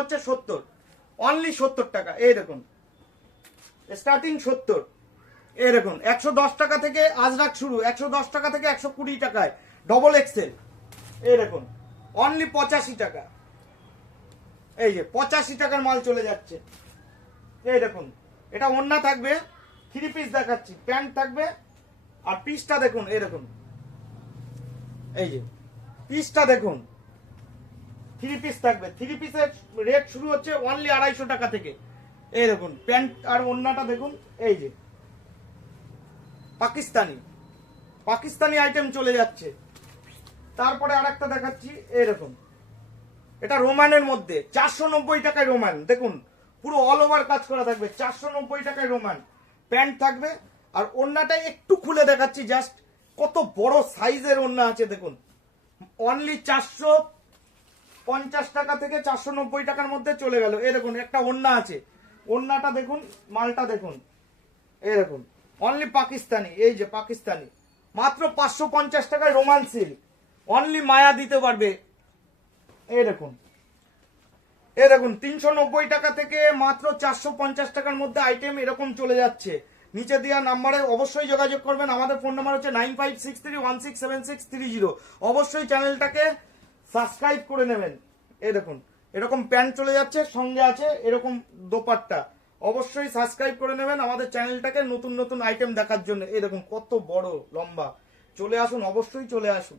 হচ্ছে 70, অনলি 70 টাকা। এই দেখুন স্টার্টিং 70। এই দেখুন 110 টাকা থেকে আজরাক শুরু, 110 টাকা থেকে 120 টাকায় ডবল এক্সেল। এই দেখুন অনলি 85 টাকা। এই যে 85 টাকার মাল চলে যাচ্ছে। এই দেখুন এটা ওড়না থাকবে, 3 পিস দেখাচ্ছি, প্যান্ট থাকবে আর পিসটা দেখুন। এই দেখুন এই যে পিসটা দেখুন, 3 পিস থাকবে। 3 পিসের রেট শুরু হচ্ছে অনলি 250 টাকা থেকে। এই দেখুন প্যান্ট আর ওড়নাটা দেখুন। এই যে পাকিস্তানি আইটেম চলে যাচ্ছে। তারপরে আরেকটা দেখাচ্ছি। এই দেখুন এটা রোমানের মধ্যে 490 টাকায় রোমান। দেখুন পুরো অল ওভার কাজ করা থাকবে, 490 টাকায় রোমান। প্যান্ট থাকবে আর ওড়নাটা একটু খুলে দেখাচ্ছি জাস্ট, কত বড় সাইজের ওড়না আছে দেখুন। অনলি 450 টাকা থেকে 490 টাকার মধ্যে চলে গেল। এই দেখুন একটা ওড়না আছে, ওড়নাটা দেখুন, মালটা দেখুন। এই দেখুন অনলি পাকিস্তানি। এই যে পাকিস্তানি, মাত্র 550 টাকায় রোমান সিল্ক। অনলি মায়া দিতে পারবে। এই দেখুন 390 টাকা থেকে মাত্র 450 টাকার মধ্যে আইটেম এরকম চলে যাচ্ছে। নিচে দেওয়া নাম্বারে অবশ্যই যোগাযোগ করবেন। আমাদের ফোন নাম্বার হচ্ছে 9563167630। অবশ্যই চ্যানেলটাকে সাবস্ক্রাইব করে নেবেন। এই দেখুন এরকম প্যান্ট চলে যাচ্ছে, সঙ্গে আছে এরকম দোপাট্টা। অবশ্যই সাবস্ক্রাইব করে নেবেন আমাদের চ্যানেলটাকে নতুন নতুন আইটেম দেখার জন্য। এই দেখুন কত বড় লম্বা। চলে আসুন, অবশ্যই চলে আসুন।